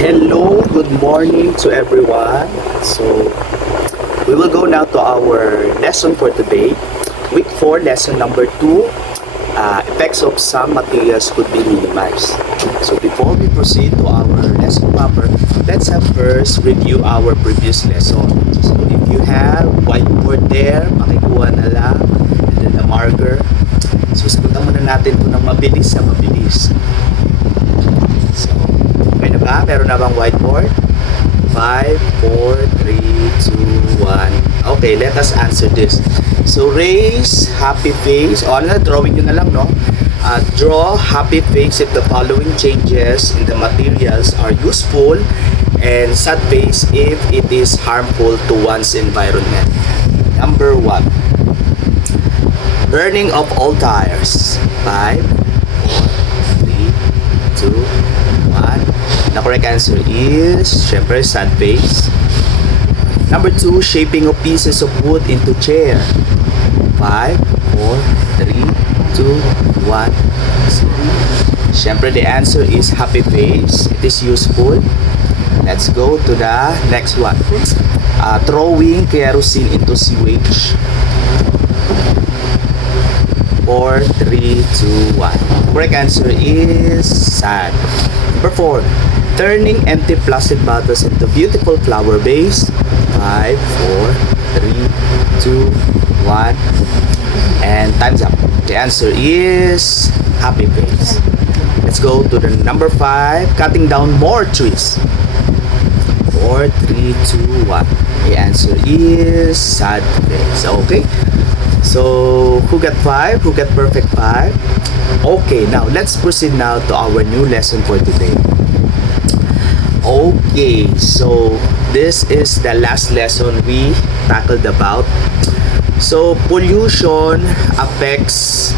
Hello, good morning to everyone. So, we will go now to our lesson for today. Week 4, lesson number 2. Effects of some materials could be minimized. So, before we proceed to our lesson proper, let's have first review our previous lesson. So, if you have whiteboard there, makikuha na lang, and then the marker. So, sagutan muna natin ito ng mabilis na mabilis. So, okay na ba? Meron na bang whiteboard? 5, 4, 3, 2, 1. Okay, let us answer this. So, raise happy face. O, ano na, drawing nyo na lang, no? Draw happy face if the following changes in the materials are useful, and sad face if it is harmful to one's environment. Number 1. Burning of all tires. 5, 4, 3, 2, 1. The correct answer is, syempre, sad face. Number 2, shaping of pieces of wood into chair. 5, 4, 3, 2, 1. Syempre, the answer is happy face. It is useful. Let's go to the next one. Throwing kerosene into sewage. 4, 3, 2, 1. Correct answer is sad. Number 4, turning empty plastic bottles into beautiful flower vase. 5, 4, 3, 2, 1. And time's up. The answer is happy face. Let's go to the number 5, cutting down more trees. 4, 3, 2, 1. The answer is sad face. Okay. So, who got 5? Who got perfect 5? Okay, now let's proceed now to our new lesson for today. Okay, so this is the last lesson we tackled about. So, pollution affects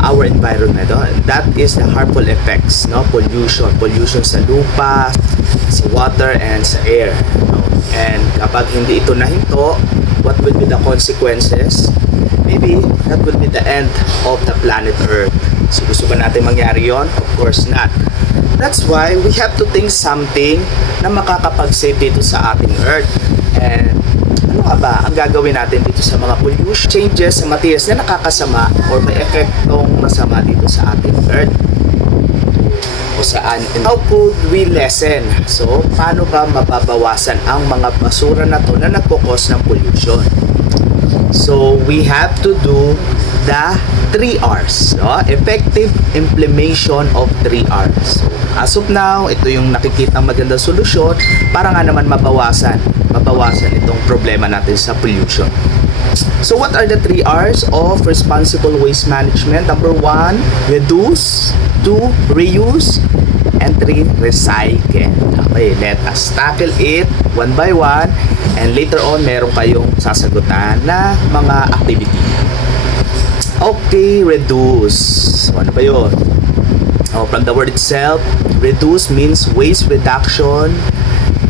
our environment. No? That is the harmful effects, no? Pollution sa lupa, sa water, and sa air. No? And kapag hindi ito nahinto, what will be the consequences? Maybe that will be the end of the planet Earth. So, gusto ba natin mangyari yon? Of course not. That's why we have to think something na makakapag-save dito sa ating Earth. And ano nga ba ang gagawin natin dito sa mga pollution changes sa materials na nakakasama or may epektong masama dito sa ating Earth? O saan? And how could we lessen? So, paano ba mababawasan ang mga basura na to na nagkukos ng pollution? So, we have to do the 3 R's. No? Effective implementation of 3 R's. So, as of now, ito yung nakikitang magandang solusyon para nga naman mabawasan itong problema natin sa pollution. So, what are the 3 R's of responsible waste management? Number 1, reduce. 2, reuse. And 3, recycle. Okay, let us tackle it one by one. And later on, meron kayong sasagutan na mga activity. Okay, reduce. So, ano ba yun? From the word itself, reduce means waste reduction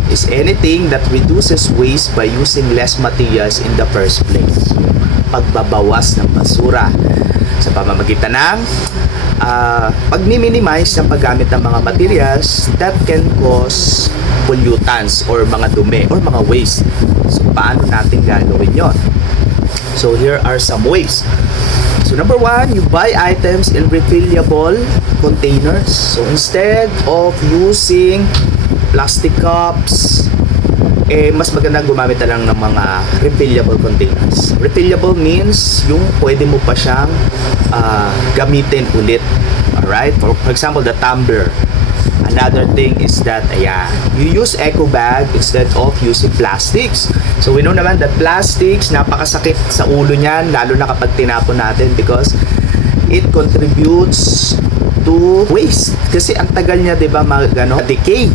is anything that reduces waste by using less materials in the first place. Pagbabawas ng basura sa pamamagitan ng pag-minimize ng paggamit ng mga materials that can cause pollutants or mga dumi or mga waste. So, paano natin gagawin yon? So, here are some ways. So, number 1, you buy items in refillable containers. So, instead of using plastic cups, mas maganda gumamit na lang ng mga refillable containers. Refillable means yung pwede mo pa siyang gamitin ulit. Alright? For example, the tumbler. Another thing is that, you use eco bag instead of using plastics. So, we know naman that plastics, napakasakit sa ulo niyan, lalo na kapag tinapon natin because it contributes to waste. Kasi ang tagal niya, di ba, decay.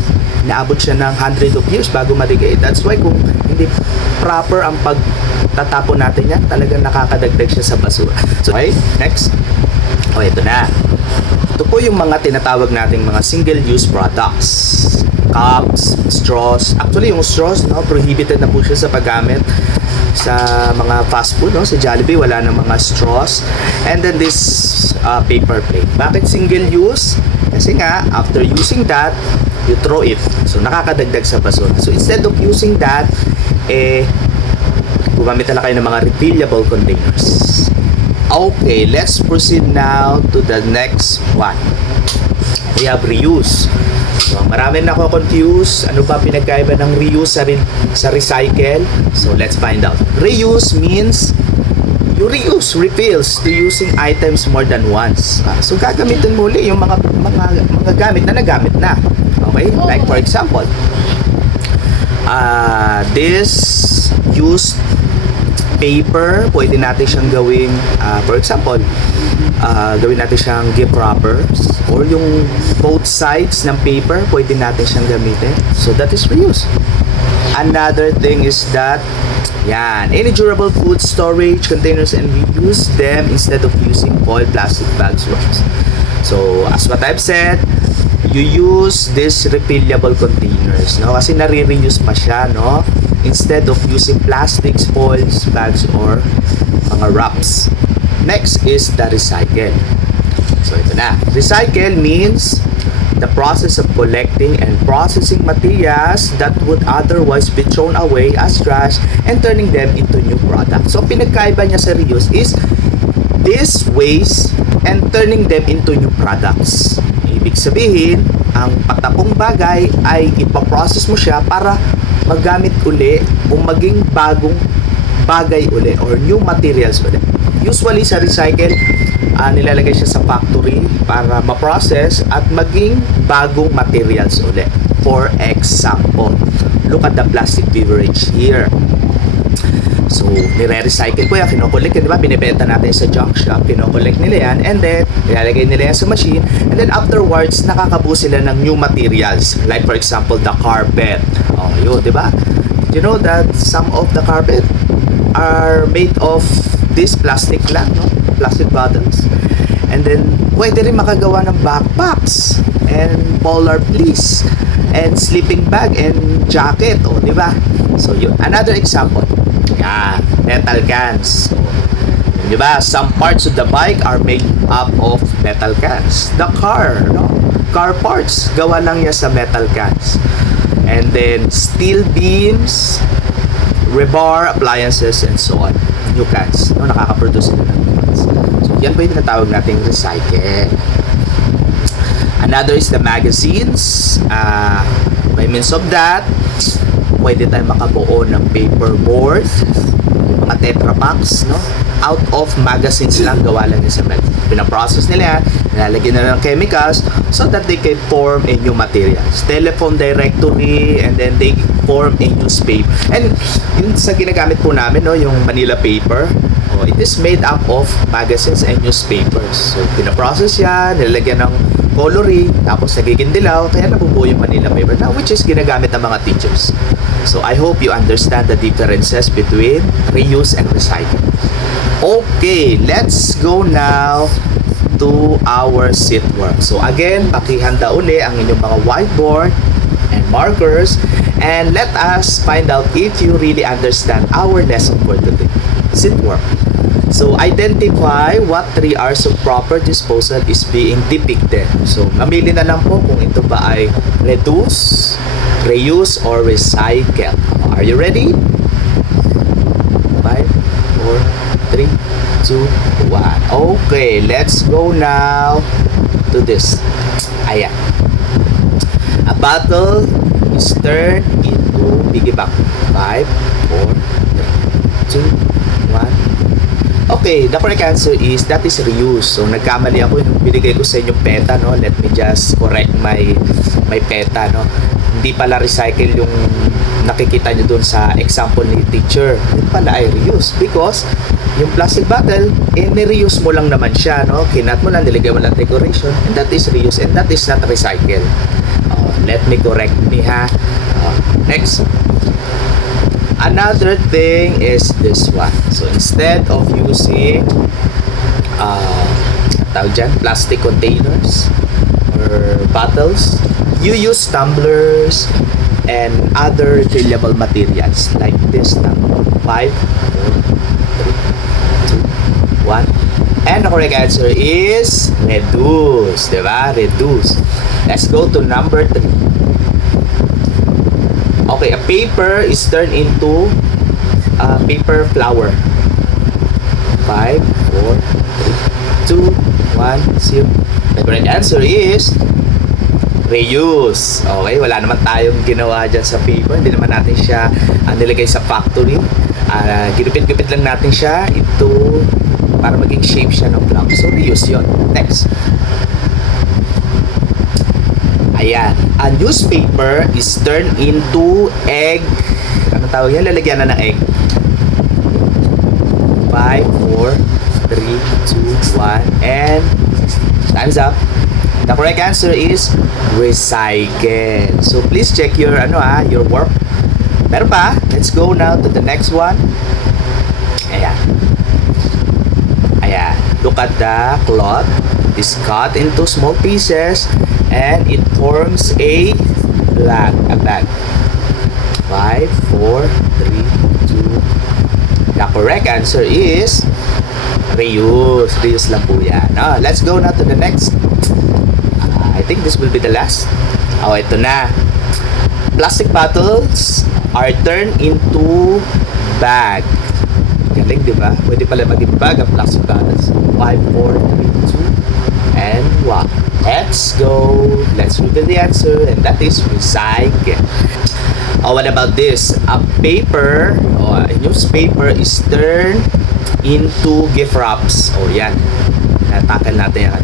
Naabot siya ng hundreds of years bago ma-decay. That's why kung hindi proper ang pagtatapon natin yan, talagang nakakadagdag siya sa basura. So, okay, next. Ito na. Ito po yung mga tinatawag nating mga single-use products. Cups, straws. Actually, yung straws, prohibited na po siya sa paggamit sa mga fast food. Sa Jollibee, wala na mga straws. And then this paper plate. Bakit single-use? Kasi nga, after using that, you throw it. So, nakakadagdag sa basura. So, instead of using that, gumamit na lang kayo ng mga refillable containers. Okay, let's proceed now to the next one. We have reuse. So, marami na ako confused. Ano ba pinagkaiba ng reuse sa recycle? So, let's find out. Reuse means you reuse, refills to using items more than once. So, gagamitin mo ulit yung mga gamit na nagamit na. Okay? Like for example, this used paper, pwede natin siyang gawing, for example, gawin natin siyang gift wrappers, or yung both sides ng paper, pwede natin siyang gamitin. So that is reuse. Another thing is that, any durable food storage containers, and we use them instead of using foil, plastic bags, wraps. So as what I've said, you use these refillable containers, no? Kasi nare-reuse pa siya, no? Instead of using plastics, foils, bags, or mga wraps. Next is the recycle. So ito na. Recycle means the process of collecting and processing materials that would otherwise be thrown away as trash and turning them into new products. So pinagkaiba niya sa reuse is this waste and turning them into new products. Ibig sabihin, ang patapong bagay ay ipaprocess mo siya para magamit uli o maging bagong bagay uli or new materials uli. Usually sa recycle, nilalagay siya sa factory para ma-process at maging bagong materials uli. For example, look at the plastic beverage here. So, nire-recycle ko yan, kinokollect yan, di ba? Binibenta natin sa junk shop, kinokollect nila yan, and then, nilalagay nila yan sa machine, and then afterwards, nakakabuo sila ng new materials. Like, for example, the carpet. Oh, yun, di ba? You know that some of the carpet are made of this plastic lang, no? Plastic bottles. And then, pwede rin makagawa ng backpacks, and polar fleece, and sleeping bag, and jacket, oh, di ba? So, yun. Another example. Metal cans. So, di ba? Some parts of the bike are made up of metal cans. The car, no? Car parts, gawa lang niya sa metal cans. And then, steel beams, rebar, appliances, and so on. New cans. No? Nakaka-produce sila ng new cans. So, yan po yung tinatawag nating recycle. Another is the magazines. By means of that, pwede tayo makabuo ng paperboard, mga tetra packs, no? Out of magazines lang, gawa lang sa magazine. Pinaprocess nila yan, nilalagyan na ng chemicals so that they can form a new materials. Telephone directory, and then they form a newspaper. And yun sa ginagamit po namin, no, yung Manila paper, it is made up of magazines and newspapers. So, pinaprocess yan, nilalagyan ng coloring, tapos nagiging dilaw, kaya nabubuo yung Manila paper na, which is ginagamit ng mga teachers. So, I hope you understand the differences between reuse and recycle. Okay, let's go now to our seat work. So, again, pakihanda uli ang inyong mga whiteboard and markers, and let us find out if you really understand our lesson for today. Seat work. So, identify what 3 R's of proper disposal is being depicted. So, mamili na lang po kung ito ba ay reduce, reuse, or recycle. Are you ready? 5, 4, 3, 2, 1. Okay, let's go now to this. Ayan. A bottle is turned into piggy bank. 5, 4, 3, 2, 1. Okay, the correct answer is that is reuse. So, nagkamali ako yung binigay ko sa inyong PETA, no? Let me just correct my PETA, no? Hindi pala recycle yung nakikita nyo dun sa example ni teacher. Yun pala ay reuse because yung plastic bottle, ni-reuse mo lang naman siya, no? Kinat mo lang, nilagay mo lang decoration, and that is reuse, and that is not recycle. Let me correct me, ha? Next. Another thing is this one. So, instead of using plastic containers or bottles, you use tumblers and other refillable materials like this na 5, 4, 3, 2, 1. And the correct answer is reduce. Diba? Reduce. Let's go to number 3. Okay, a paper is turned into paper flower. 5, 4, 3, 2, 1, 0. The correct answer is reuse. Okay, wala naman tayong ginawa dyan sa paper. Hindi naman natin siya nilagay sa factory. Ginupit-gupit lang natin siya ito para maging shape siya ng flower. So, reuse yun. Next. Ayan. A newspaper is turned into egg. Ano tawag yan? Lalagyan na ng egg. 5, 4, 3, 2, 1, and time's up. The correct answer is recycle. So please check your your work. Meron pa? Let's go now to the next one. Ayan. Ayan. Look at the cloth. It is cut into small pieces and it forms a bag. 5, 4, 3, 2. The correct answer is reuse. Reuse lang po yan. Let's go now to the next. I think this will be the last. Ito na. Plastic bottles are turned into bag. Galing, di ba? Pwede pala maging bag ang plastic bottles. 5, 4, 3, 2, and 1. Let's go. Let's reveal the answer, and that is recycle. What about this? A paper, a newspaper is turned into gift wraps. Yan. Natakal natin yan.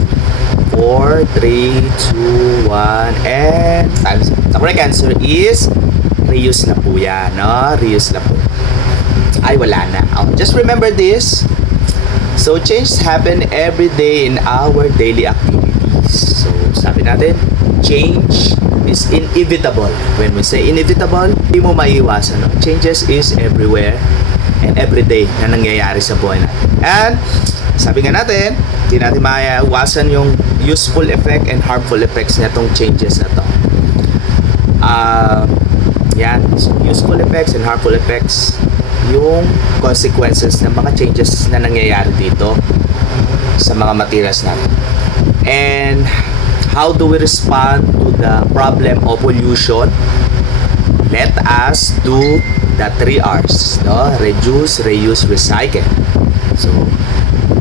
4, 3, 2, 1, and times. The correct answer is reuse na po yan. Reuse na po. Ay, wala na. Just remember this. So, changes happen every day in our daily activities. So, sabi natin, change is inevitable. When we say inevitable, hindi mo maiiwasan. Changes is everywhere and every day na nangyayari sa buhay natin. And sabi nga natin, hindi natin maiiwasan yung useful effect and harmful effects na itong changes na to. Yan. So, useful effects and harmful effects, yung consequences ng mga changes na nangyayari dito sa mga materials natin. And how do we respond to the problem of pollution? Let us do the 3 R's. Reduce, reuse, recycle. So,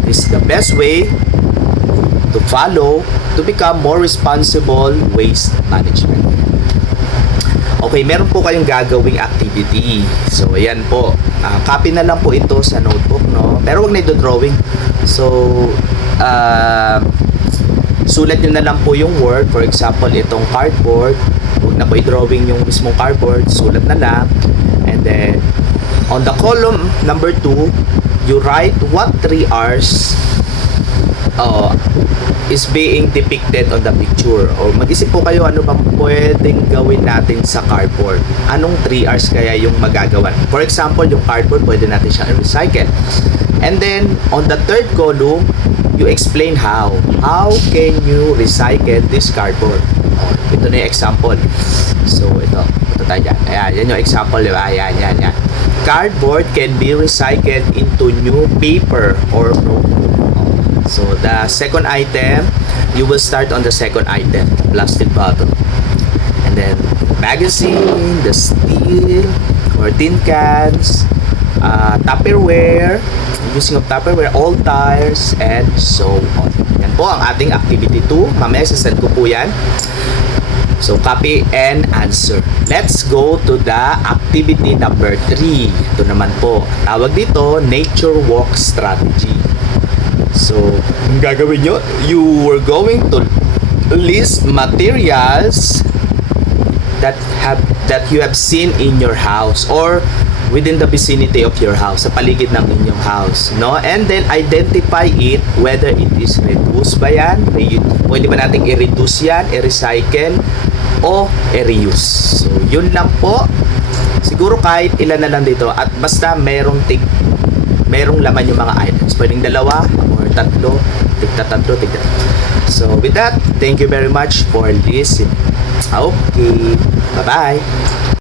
this is the best way to follow to become more responsible waste management. Okay, meron po kayong gagawing activity. So, ayan po. Copy na lang po ito sa notebook, Pero wag na ito drawing. So, sulat nyo na lang po yung word. For example, itong cardboard. Huwag na po i-drawing yung mismong cardboard. Sulat na lang. And then, on the column number 2, you write what 3 R's is being depicted on the picture. O mag-isip po kayo ano bang pwedeng gawin natin sa cardboard. Anong 3 R's kaya yung magagawa? For example, yung cardboard, pwede natin siya i-recycle. And then, on the 3rd column, you explain how. How can you recycle this cardboard? Ito na yung example. So, ito tayo dyan. Ayan, yan yung example, di ba? Ayan. Cardboard can be recycled into new paper or notebook. So, the second item, you will start on the second item, plastic bottle. And then, magazine, the steel, or tin cans, Tupperware, using of Tupperware, old tires, and so on. Yan po ang ating activity 2. Mamaya sasend ko po yan. So, copy and answer. Let's go to the activity number 3. Ito naman po. Tawag dito, nature walk strategy. So, ang gagawin nyo, you were going to list materials that you have seen in your house or within the vicinity of your house, sa paligid ng inyong house, And then identify it, whether it is reduce ba yan, pwede ba nating i-reduce yan, i-recycle, o i-reuse. So, yun lang po. Siguro kahit ilan na lang dito, at basta merong laman yung mga items. Pwedeng 2 or 3, tigta 3. So, with that, thank you very much for listening. Okay, bye-bye.